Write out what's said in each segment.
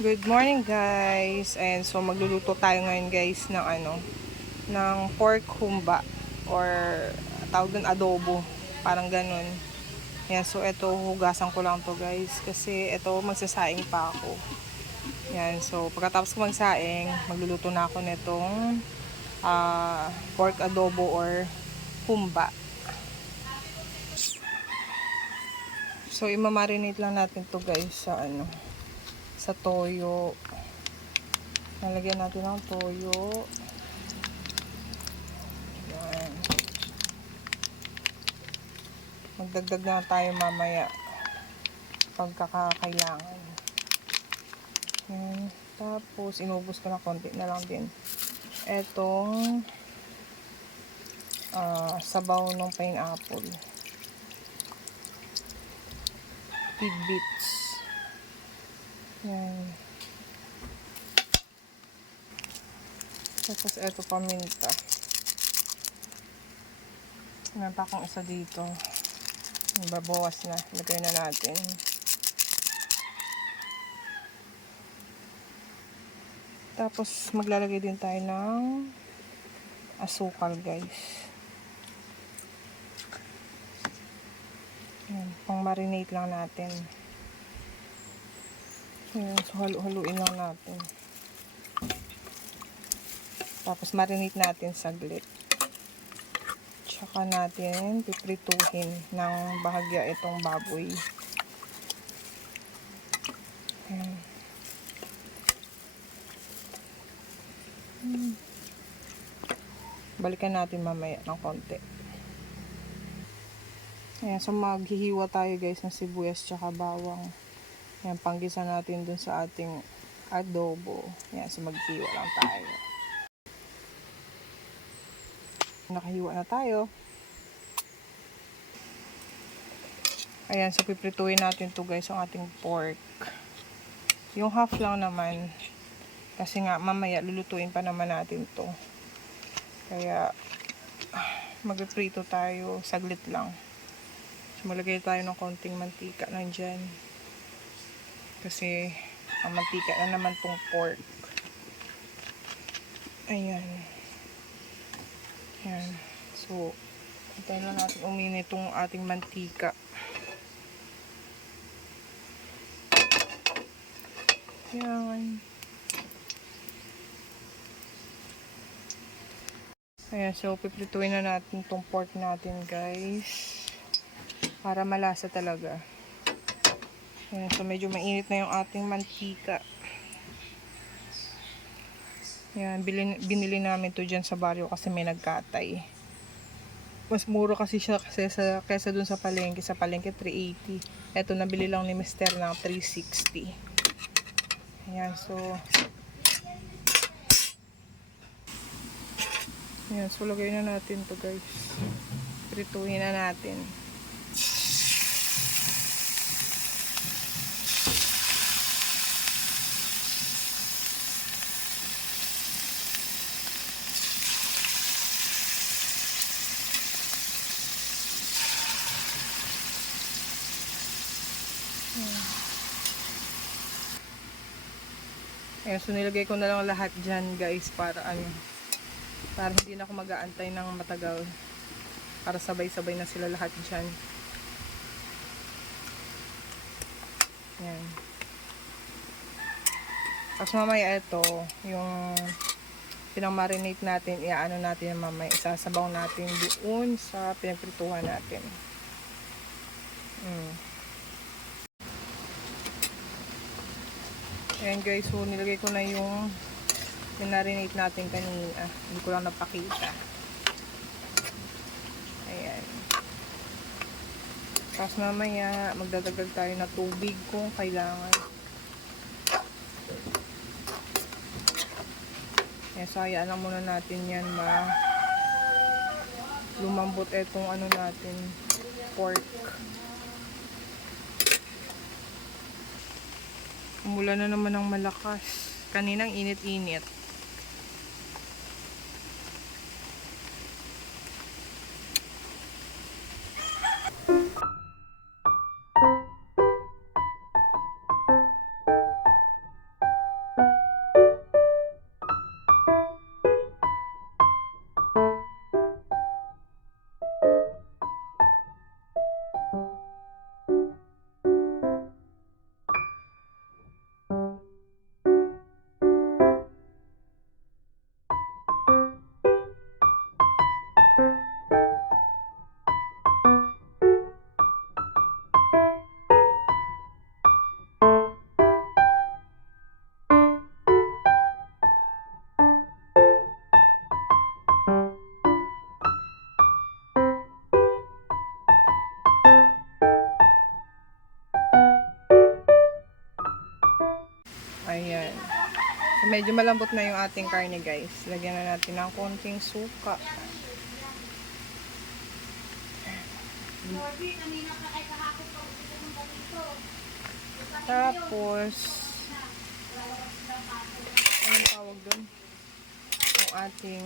Good morning guys. And so magluluto tayo ngayon guys ng ng pork humba or tawag dun adobo, parang ganun. Yan, so ito hugasan ko lang to guys kasi ito magsasaing pa ako. Yan, so pagkatapos ko magsaing, magluluto na ako nitong pork adobo or humba. So imamarinate lang natin to guys sa toyo. Nalagyan natin ng toyo. Yan. Magdagdag na tayo mamaya pagkakailangan. Yan. Tapos inubos ko na konti na lang din etong sabaw ng pineapple, tidbits. Yan. Tapos eto paminta. Meron pa akong isa dito. Babawas na. Lagay na natin. Tapos maglalagay din tayo ng asukal guys. Yan, pang marinate lang natin. Yan, so halu-haluin lang natin. Tapos marinate natin saglit. Tsaka natin piprituhin ng bahagya itong baboy. Yan. Balikan natin mamaya ng konti. Ayan, so maghihiwa tayo guys ng sibuyas tsaka bawang. Ayan, panggisa natin dun sa ating adobo. Ayan, so maghihiwa lang tayo. Nakahiwa na tayo. Ayan, so piprituin natin to guys ang ating pork. Yung half lang naman. Kasi nga mamaya lulutuin pa naman natin to. Kaya magpiprito tayo saglit lang. So, malagay tayo ng konting mantika nandyan. Kasi, ang mantika na naman tong pork. Ayan. Ayan. So, hintayin lang natin uminit itong ating mantika. Ayan. Ayan. So, piprituin na natin itong pork natin, guys. Para malasa talaga. Ayan, so medyo mainit na yung ating mantika. Ayan, binili namin to dyan sa baryo kasi may nagkatay. Mas mura kasi siya kaysa dun sa palengke. Sa palengke 380. Eto nabili lang ni Mister ng 360. Ayan, so ayan, so lagay na natin to guys. Prituhin na natin. Ayan, so nilagay ko na lang lahat dyan guys para para hindi na ako mag-aantay ng matagal, para sabay-sabay na sila lahat dyan. Ayan. Tapos mamaya ito yung pinang-marinate natin, iaano natin mamaya, isasabaw natin doon sa pinagprituhan natin. Ayan guys, so nilagay ko na yung pinarinate natin kanina. Hindi ko lang napakita. Ayan. Tapos mamaya magdadagdag tayo na tubig kung kailangan. Ayan, so hayaan lang muna natin yan lumambot etong natin, pork. Umulan na naman ng malakas. Kaninang init-init. medyo malambot na yung ating karne guys. Lagyan na natin ng konting suka. Tapos, anong tawag dun? Yung ating,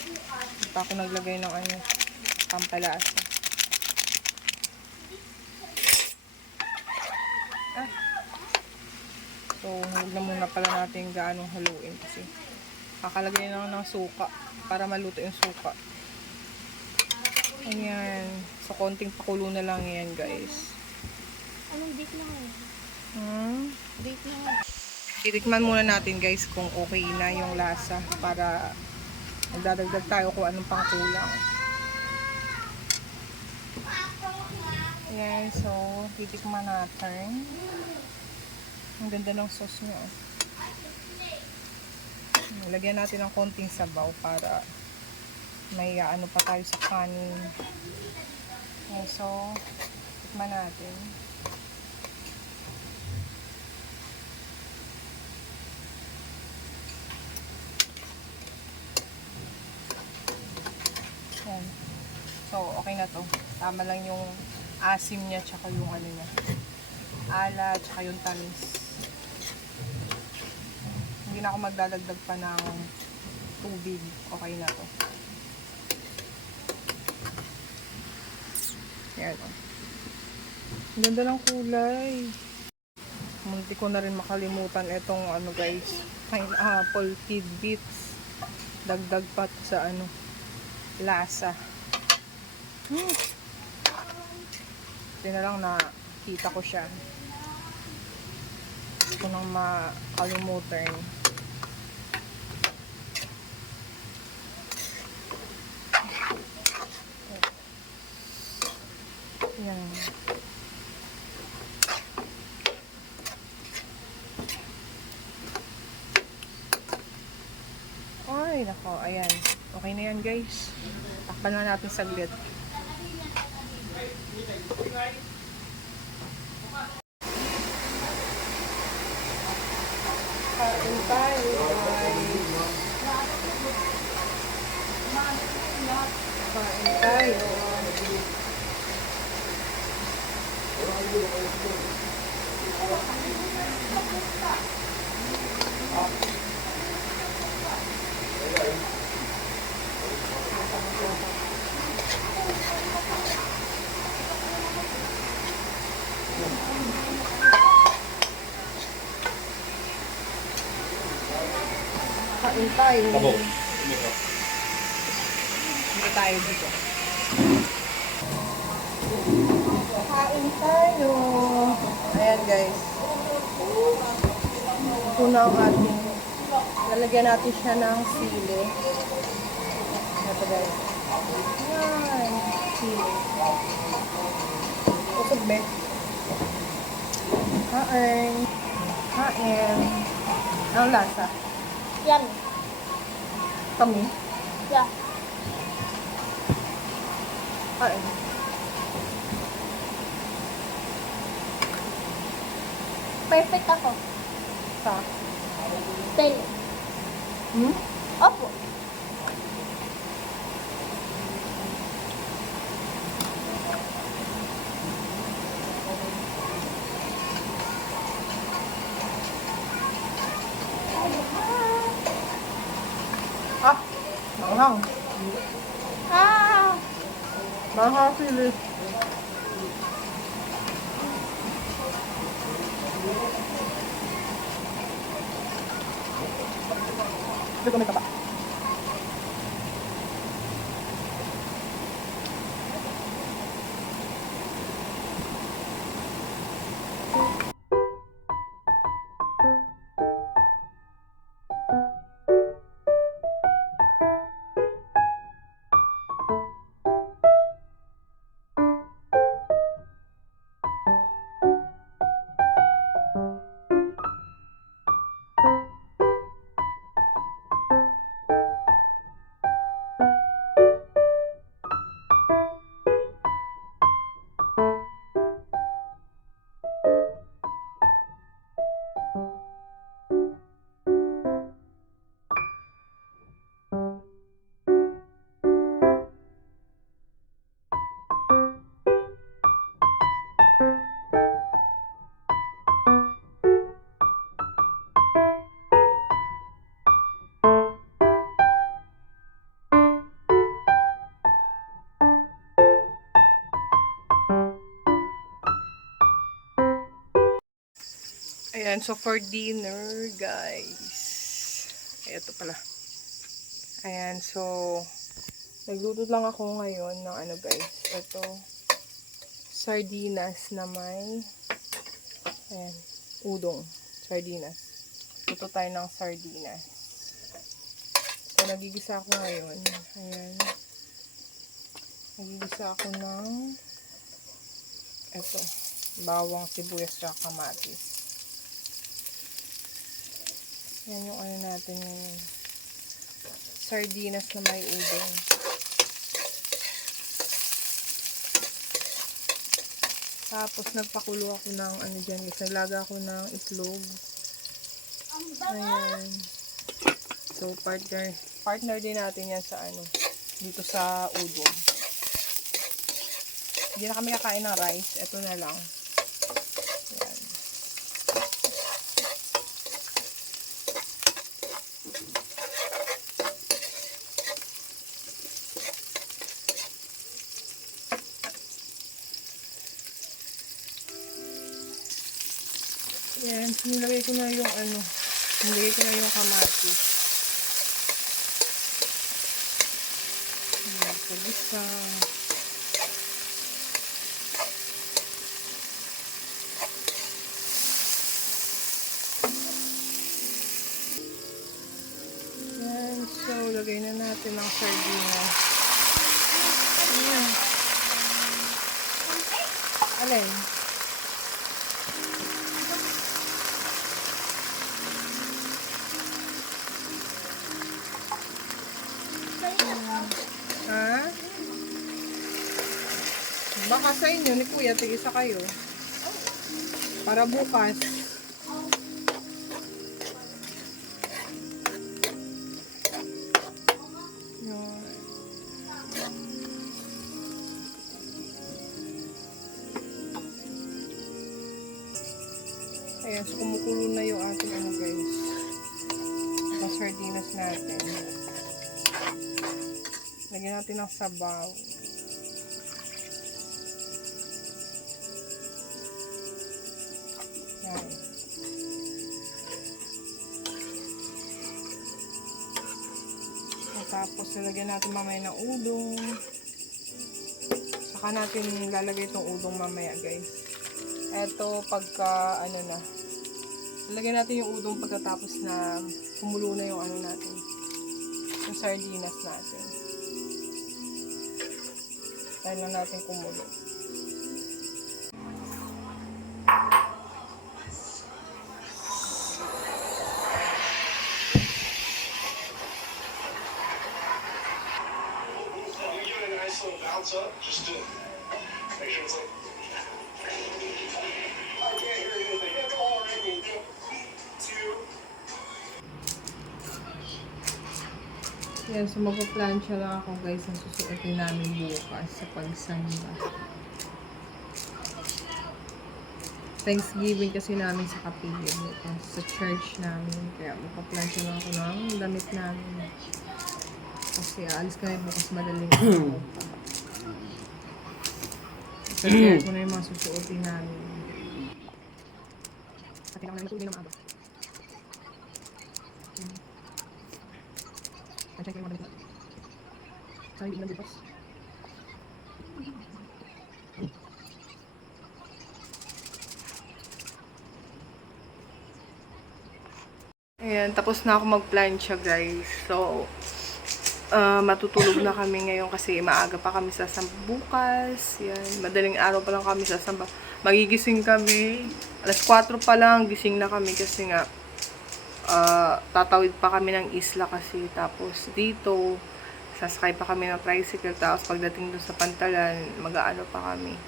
hindi pa ako naglagay ng ano, pampalasa. So, huwag na muna pala natin gaanong haluin kasi kakalagay na lang ng suka para maluto yung suka. Ayan. So, konting pakulo na lang yan, guys. Anong date na ngayon? Date na ngayon. Titikman muna natin, guys, kung okay na yung lasa para magdadagdag tayo kung anong pang kulang. Ayan. So, titikman natin. Ang ganda ng sauce niya. Lagyan natin ng konting sabaw para may ano pa tayo sa kanin. Okay, so, tikman natin. Ayan. So, okay na to. Tama lang yung asim niya tsaka yung ano niya. Ala, tsaka yung tamis. Hindi na ako magdadagdag pa ng tubig. Okay na to. Yan o. Ang ganda ng kulay. Munti ko na rin makalimutan itong ano guys. Pineapple tidbits. Dagdag pa sa ano. Lasa. Hindi na lang nakita ko siya. Hindi ko nang makalimutan. Yan. Ay, nako. Ayan. Okay na yan, guys. Takpan na natin saglit. Kain tayo, guys. Kain tayo. Kain tayo. Tabo. Hindi tayo dito. Kain tayo. Ayan guys. Ito na ang ating. Lalagyan natin siya ng sili. Ito guys. Ayan. Sili. Kusog be. Kain. Kain. Anong lasa? Yan. Kami. Yeah. Kain. Perfect ako. Sa? Stay. Opo. Ah! Manghang. Ah! Manghang sili. Ito kami taba. Ayan, so for dinner, guys. Ay, ito pala. Ayan, so nagluto lang ako ngayon ng ano, guys. Ito, sardinas na may, ayan, udong. Sardinas. Luto tayo ng sardinas. So, nagigisa ako ngayon. Ayan. Nagigisa ako ng ito, bawang, sibuyas, at kamatis. Yan yung ano natin ngayon. Sardinas na may udong. Tapos nagpakulo ako ng ano dyan guys. Naglaga ako ng itlog. Ayan. So partner din natin yan sa ano. Dito sa udong. Hindi na kami kakain ng rice. Ito na lang. Ayan. Yan, nilagay ko na yung ano, nilagay ko na yung kamatis. Yan, pagisa. Yan, so lagay na natin ang sardinas. Yan. Alin? Ha? Baka sa inyo ni Kuya, tig-isa kayo. Para bukas. Yan. Ayan, so kumukulo na yung ating ano guys. Ang sardinas natin. Lagyan natin ng sabaw. Yan. Tapos lalagyan natin mamaya ng udong. Saka natin lalagay itong udong mamaya guys. Eto pagka ano na. Lalagyan natin yung udong pagkatapos na kumulo na yung ano natin. Yung sardinas natin. Tayo lang natin kumulo. Bounce up, just to make sure it's like I can't hear anything. It's all ringing. 2. Yan, so magpa-plancha lang ako guys ang susuotin namin bukas sa pagsamba. Thanksgiving kasi namin sa kapilya bukas sa church namin. Kaya magpa-plancha lang ako ng damit namin. Kasi aalis kami bukas madaling araw pa. Prepare ko na yung mga susuotin namin. At ikaw na matulog ng maaga. Check yung mga damit natin. Sana hindi ilang bukas. Ayan, tapos na ako mag-plancha guys. So, matutulog na kami ngayon kasi maaga pa kami sasamba bukas. Yan, madaling araw pa lang kami sasamba. Magigising kami. Alas 4 pa lang, gising na kami kasi nga tatawid pa kami ng isla kasi. Tapos dito, sasakay pa kami ng tricycle. Tapos pagdating doon sa Pantalan, mag-aano pa kami.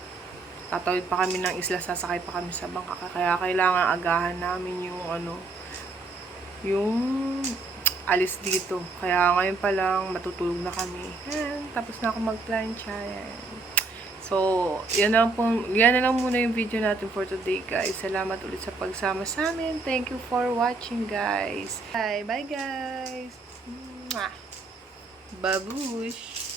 Tatawid pa kami ng isla, sasakay pa kami sa bangka. Kaya kailangan agahan namin yung ano, yung alis dito. Kaya ngayon pa lang matutulog na kami. Ayan, tapos na ako mag-plancha. So, yan na lang muna yung video natin for today, guys. Salamat ulit sa pagsama sa amin. Thank you for watching, guys. Bye, guys. Mwah. Babush.